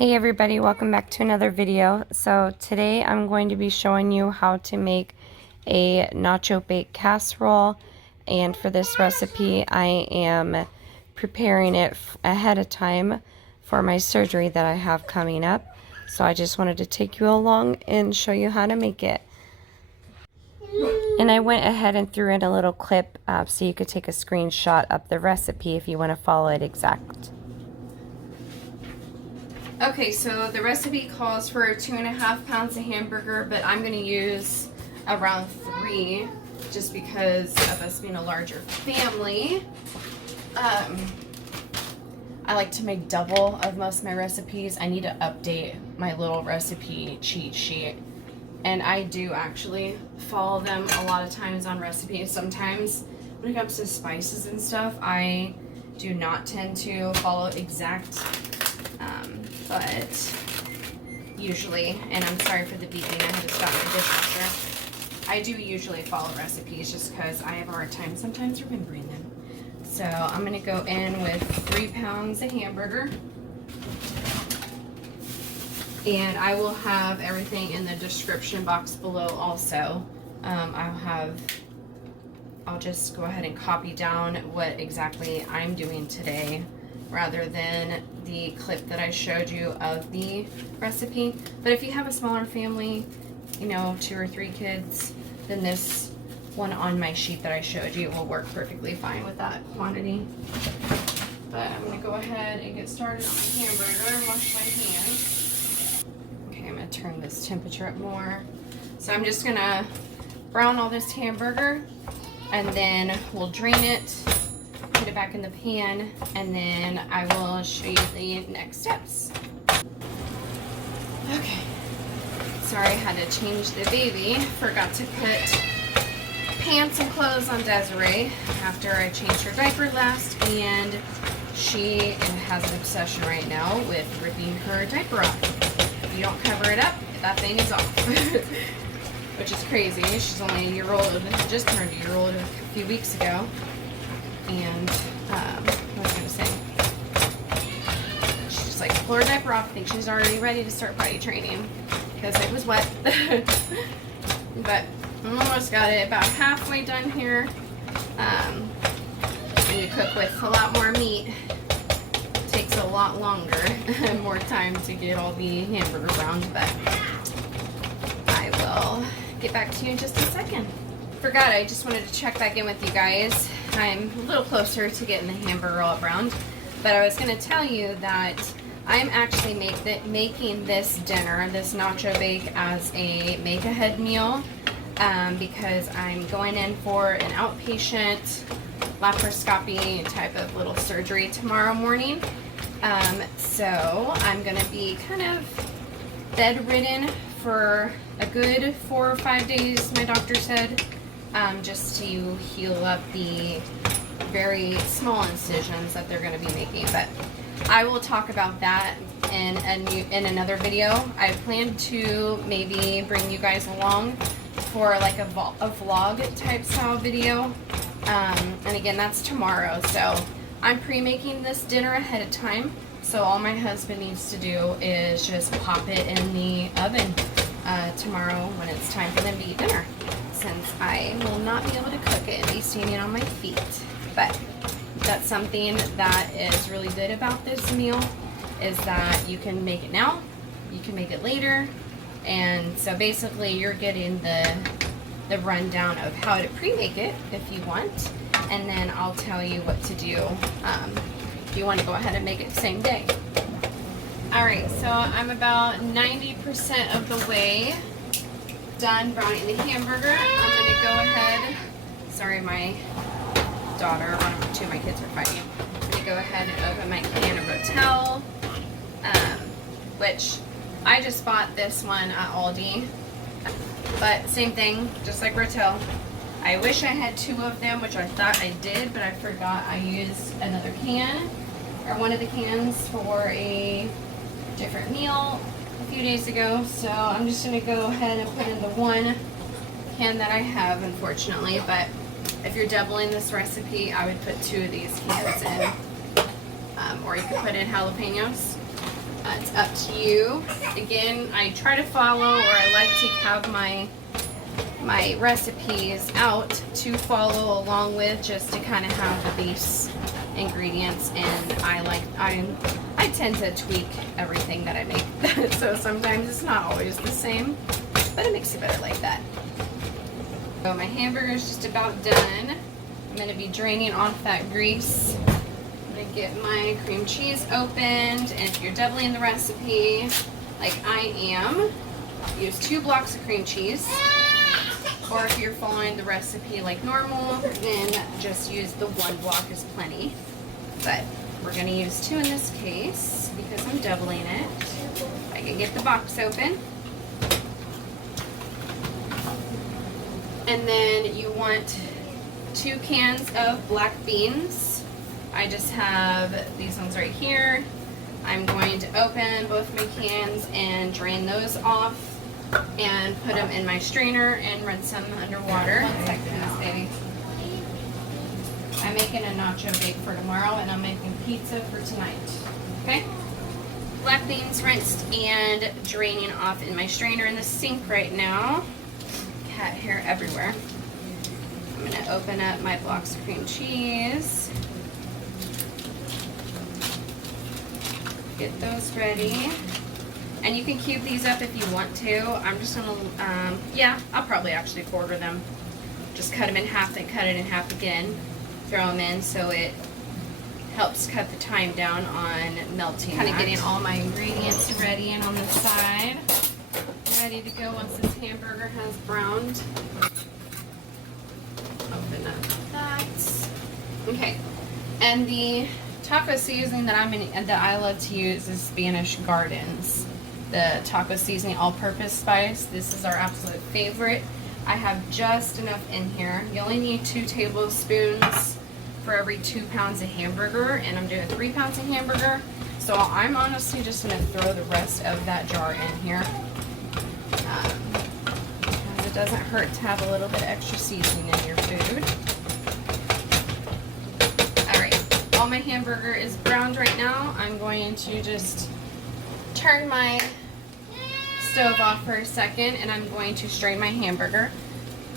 Hey everybody, welcome back to another video. So today I'm going to be showing you how to make a nacho bake casserole, and for this recipe I am preparing it ahead of time for my surgery that I have coming up. So I just wanted to take you along and show you how to make it. And I went ahead and threw in a little clip so you could take a screenshot of the recipe if you want to follow it exact. Okay, so the recipe calls for 2.5 pounds of hamburger, but I'm going to use around 3 just because of us being a larger family. I like to make double of most of my recipes. I need to update my little recipe cheat sheet, and I do actually follow them a lot of times on recipes. Sometimes when it comes to spices and stuff, I do not tend to follow exact but usually, and I'm sorry for the beeping, I had to stop the dishwasher. I do usually follow recipes just because I have a hard time sometimes remembering them. So I'm going to go in with 3 pounds of hamburger. And I will have everything in the description box below also. I'll just go ahead and copy down what exactly I'm doing today, rather than the clip that I showed you of the recipe. But if you have a smaller family, you know, 2 or 3 kids, then this one on my sheet that I showed you will work perfectly fine with that quantity. But I'm gonna go ahead and get started on my hamburger and wash my hands. Okay, I'm gonna turn this temperature up more. So I'm just gonna brown all this hamburger, and then we'll drain it, put it back in the pan, and then I will show you the next steps. Okay, sorry I had to change the baby. Forgot to put pants and clothes on Desiree after I changed her diaper last, and she has an obsession right now with ripping her diaper off. If you don't cover it up, that thing is off. Which is crazy. She's only a year old, just turned a year old a few weeks ago. And what was I going to say? She's just like, pull her diaper off. I think she's already ready to start potty training because it was wet. But I'm almost got it about halfway done here. When you cook with a lot more meat, it takes a lot longer and more time to get all the hamburger browned, but I will get back to you in just a second. Forgot, I just wanted to check back in with you guys. I'm a little closer to getting the hamburger all browned, but I was going to tell you that I'm actually making this dinner, this nacho bake, as a make-ahead meal because I'm going in for an outpatient laparoscopy type of little surgery tomorrow morning. So I'm going to be kind of bedridden for a good 4 or 5 days, my doctor said. Just to heal up the very small incisions that they're going to be making. But I will talk about that in another video. I plan to maybe bring you guys along for like a vlog type style video. And again, that's tomorrow. So I'm pre-making this dinner ahead of time. So all my husband needs to do is just pop it in the oven tomorrow when it's time for them to eat dinner, since I will not be able to cook it and be standing on my feet. But that's something that is really good about this meal, is that you can make it now, you can make it later, and so basically you're getting the rundown of how to pre-make it if you want, and then I'll tell you what to do if you want to go ahead and make it the same day. Alright, so I'm about 90% of the way done browning the hamburger. I'm going to go ahead, sorry, my daughter, two of my kids are fighting. I'm going to go ahead and open my can of Rotel, which I just bought this one at Aldi, but same thing, just like Rotel. I wish I had 2 of them, which I thought I did, but I forgot I used another can, or one of the cans, for a different meal a few days ago. So I'm just going to go ahead and put in the 1 can that I have, unfortunately. But if you're doubling this recipe, I would put 2 of these cans in, or you could put in jalapenos. It's up to you. Again, I try to follow, or I like to have my recipes out to follow along with, just to kind of have the base ingredients. And I tend to tweak everything that I make. So sometimes it's not always the same, but it makes it better like that. So my hamburger is just about done. I'm going to be draining off that grease. I'm going to get my cream cheese opened, and if you're doubling the recipe like I am, use 2 blocks of cream cheese. Or if you're following the recipe like normal, then just use the 1 block is plenty. But we're going to use 2 in this case because I'm doubling it. I can get the box open. And then you want 2 cans of black beans. I just have these ones right here. I'm going to open both my cans and drain those off and put them in my strainer and rinse them underwater. 1 second, Miss Baby. I'm making a nacho bake for tomorrow, and I'm making pizza for tonight. Okay? Black beans rinsed and draining off in my strainer in the sink right now. Cat hair everywhere. I'm going to open up my blocks of cream cheese. Get those ready. And you can cube these up if you want to. I'm just going to, yeah, I'll probably actually quarter them. Just cut them in half, then cut it in half again. Throw them in so it helps cut the time down on melting. Kind of getting all my ingredients ready and on the side. Ready to go once this hamburger has browned. Open up that. Okay. And the taco seasoning that I love to use is Spanish Gardens. The taco seasoning all-purpose spice. This is our absolute favorite. I have just enough in here. You only need 2 tablespoons for every 2 pounds of hamburger, and I'm doing 3 pounds of hamburger. So I'm honestly just going to throw the rest of that jar in here. Because it doesn't hurt to have a little bit extra seasoning in your food. Alright, all my hamburger is browned right now. I'm going to just turn my stove off for a second, and I'm going to strain my hamburger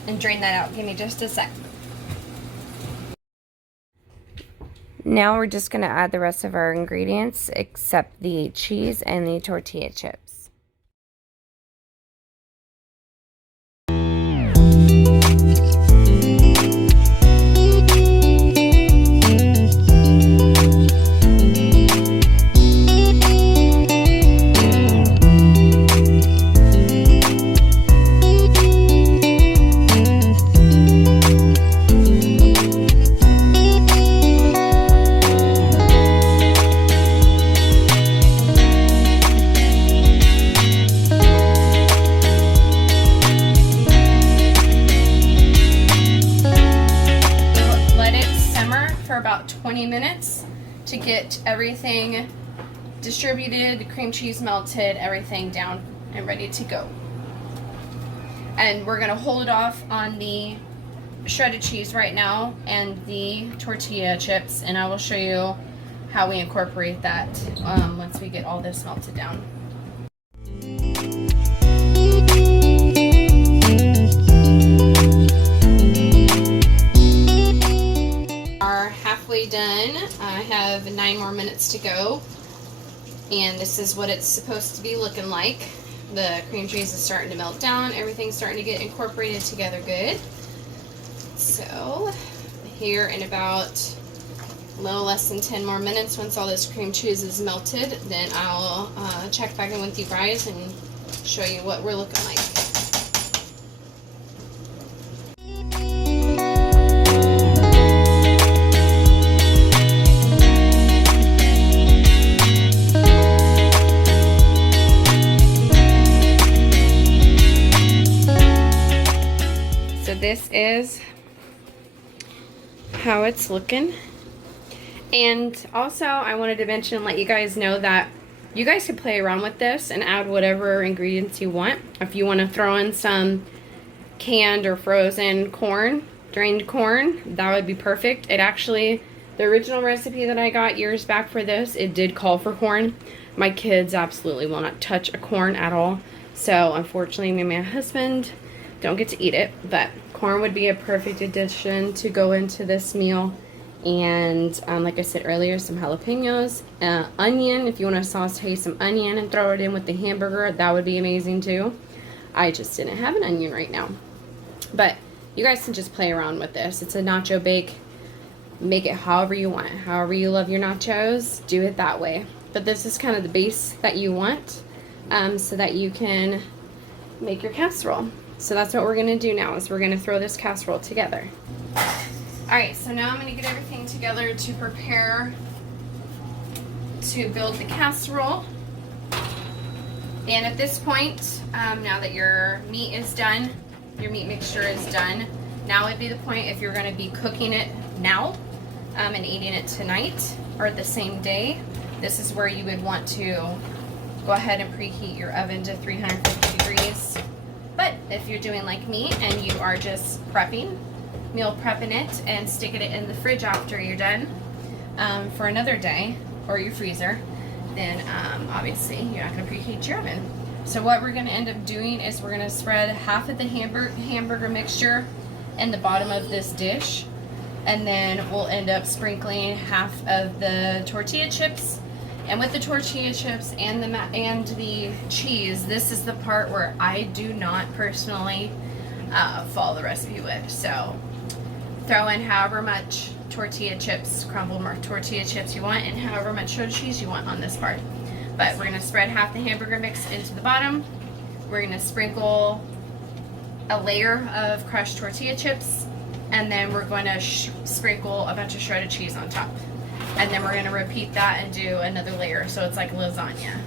and drain that out. Give me just a sec. Now we're just going to add the rest of our ingredients except the cheese and the tortilla chips. About 20 minutes to get everything distributed, cream cheese melted, everything down and ready to go. And we're gonna hold it off on the shredded cheese right now and the tortilla chips, and I will show you how we incorporate that once we get all this melted down. Halfway done. I have 9 more minutes to go, and this is what it's supposed to be looking like. The cream cheese is starting to melt down, everything's starting to get incorporated together good. So here in about a little less than 10 more minutes, once all this cream cheese is melted, then I'll check back in with you guys and show you what we're looking like. This is how it's looking. And also I wanted to mention and let you guys know that you guys can play around with this and add whatever ingredients you want. If you want to throw in some canned or frozen corn, drained corn, that would be perfect. It actually, the original recipe that I got years back for this, it did call for corn, My kids absolutely will not touch a corn at all. So unfortunately, me and my husband don't get to eat it, but corn would be a perfect addition to go into this meal. And like I said earlier, some jalapenos, onion. If you want to saute some onion and throw it in with the hamburger, that would be amazing too. I just didn't have an onion right now. But you guys can just play around with this. It's a nacho bake. Make it however you want. However you love your nachos, do it that way. But this is kind of the base that you want, so that you can make your casserole. So that's what we're going to do now, is we're going to throw this casserole together. Alright, so now I'm going to get everything together to prepare to build the casserole. And at this point, now that your meat is done, your meat mixture is done, now would be the point if you're going to be cooking it now and eating it tonight or the same day. This is where you would want to go ahead and preheat your oven to 350 degrees. But if you're doing like me and you are just meal prepping it and sticking it in the fridge after you're done for another day, or your freezer, then obviously you're not going to preheat your oven. So what we're going to end up doing is we're going to spread half of the hamburger mixture in the bottom of this dish, and then we'll end up sprinkling half of the tortilla chips. And with the tortilla chips and the cheese, this is the part where I do not personally follow the recipe with. So throw in however much tortilla chips, crumbled tortilla chips you want, and however much cheddar cheese you want on this part. But we're going to spread half the hamburger mix into the bottom. We're going to sprinkle a layer of crushed tortilla chips, and then we're going to sprinkle a bunch of shredded cheese on top. And then we're going to repeat that and do another layer, so it's like lasagna.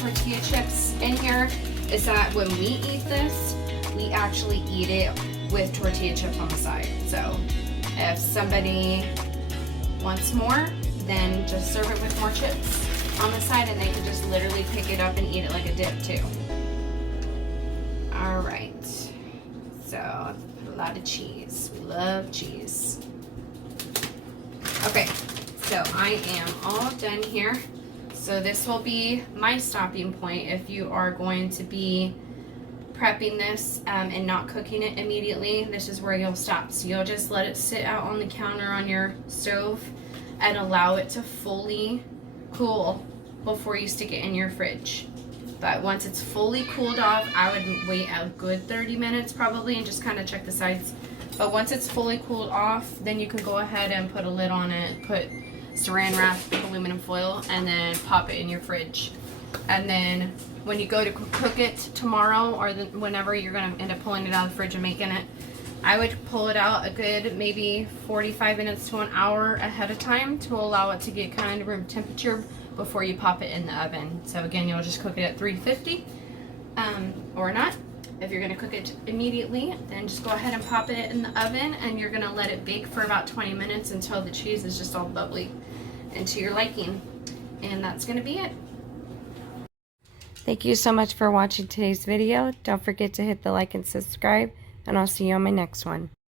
Tortilla chips in here is that when we eat this, we actually eat it with tortilla chips on the side. So if somebody wants more, then just serve it with more chips on the side, and they can just literally pick it up and eat it like a dip too. All right, so a lot of cheese. We love cheese. Okay, so I am all done here. So this will be my stopping point if you are going to be prepping this and not cooking it immediately. This is where you'll stop. So you'll just let it sit out on the counter on your stove and allow it to fully cool before you stick it in your fridge. But once it's fully cooled off, I would wait a good 30 minutes probably and just kind of check the sides. But once it's fully cooled off, then you can go ahead and put a lid on it, put saran wrap, aluminum foil, and then pop it in your fridge. And then when you go to cook it tomorrow, or whenever you're going to end up pulling it out of the fridge and making it, I would pull it out a good maybe 45 minutes to an hour ahead of time to allow it to get kind of room temperature before you pop it in the oven. So again, you'll just cook it at 350 or not. If you're going to cook it immediately, then just go ahead and pop it in the oven, and you're going to let it bake for about 20 minutes until the cheese is just all bubbly and to your liking. And that's going to be it. Thank you so much for watching today's video. Don't forget to hit the like and subscribe, and I'll see you on my next one.